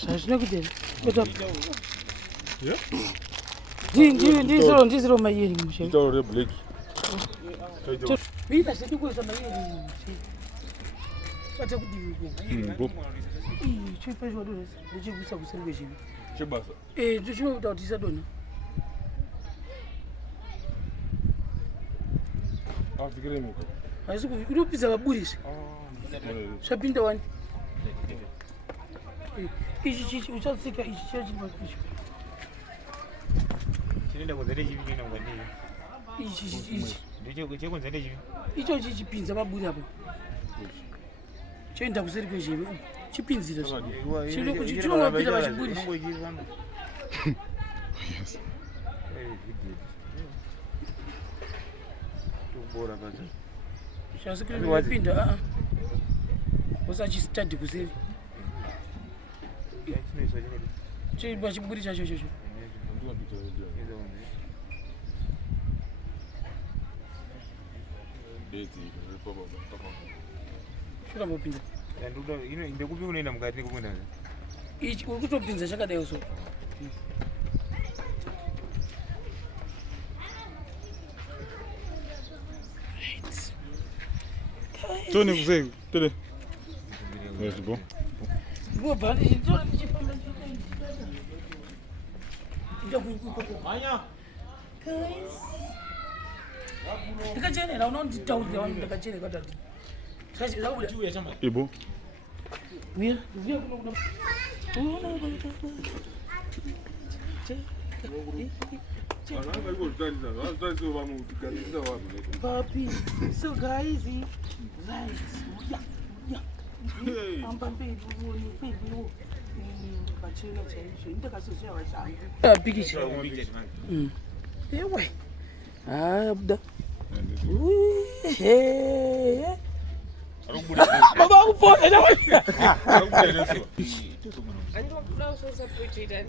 Zvazvino kudera. Beta. Yeah? Ndiziro maEaring mushe. Itauro black. Vipa sekuisa maEaring. Pata kudivi ko. Chipa zvodo ndechikuisa kuseri kwezvivi. Chebasa. Ndichinokuta kuti isadona. Afikire miko. Haisi unopidza vaburisi. Zvapinda wani. Ichi uchatsika ichi chiri papicho. Chinoenda kunzere chivi chinoenda kungandii. Ichi. Ndicho kunzere chivi. Icho chichipinza maburi apa. Choenda kuseri kwezvivi. Chipinzira zvo. Chinomapinda pachiburisi. Yes. Tubora kaza. Shasikiri kupinda usachistadi kuseri. Chiri pachiburi chacho chocho. Shura mopinda. Ndekupi unoenda mukati nekupinda. Ichi uri kutopinza chakadai so. Tony kusei. Tele. Yes, bro. Ngo bandi ndiro ndichifamba Manya. Guys. Ndikachenera unonditaurira vanhu ndakachenera kwatati. Sachi zabuda. Ibo. Uya kuno. Papi, so guys, right. I'm pamping you. Bachela chaisho. Ndakasosha vashanga. Pikicha. Ewe. Buda. Baba kupona na wewe. Andikufuna usosaputira.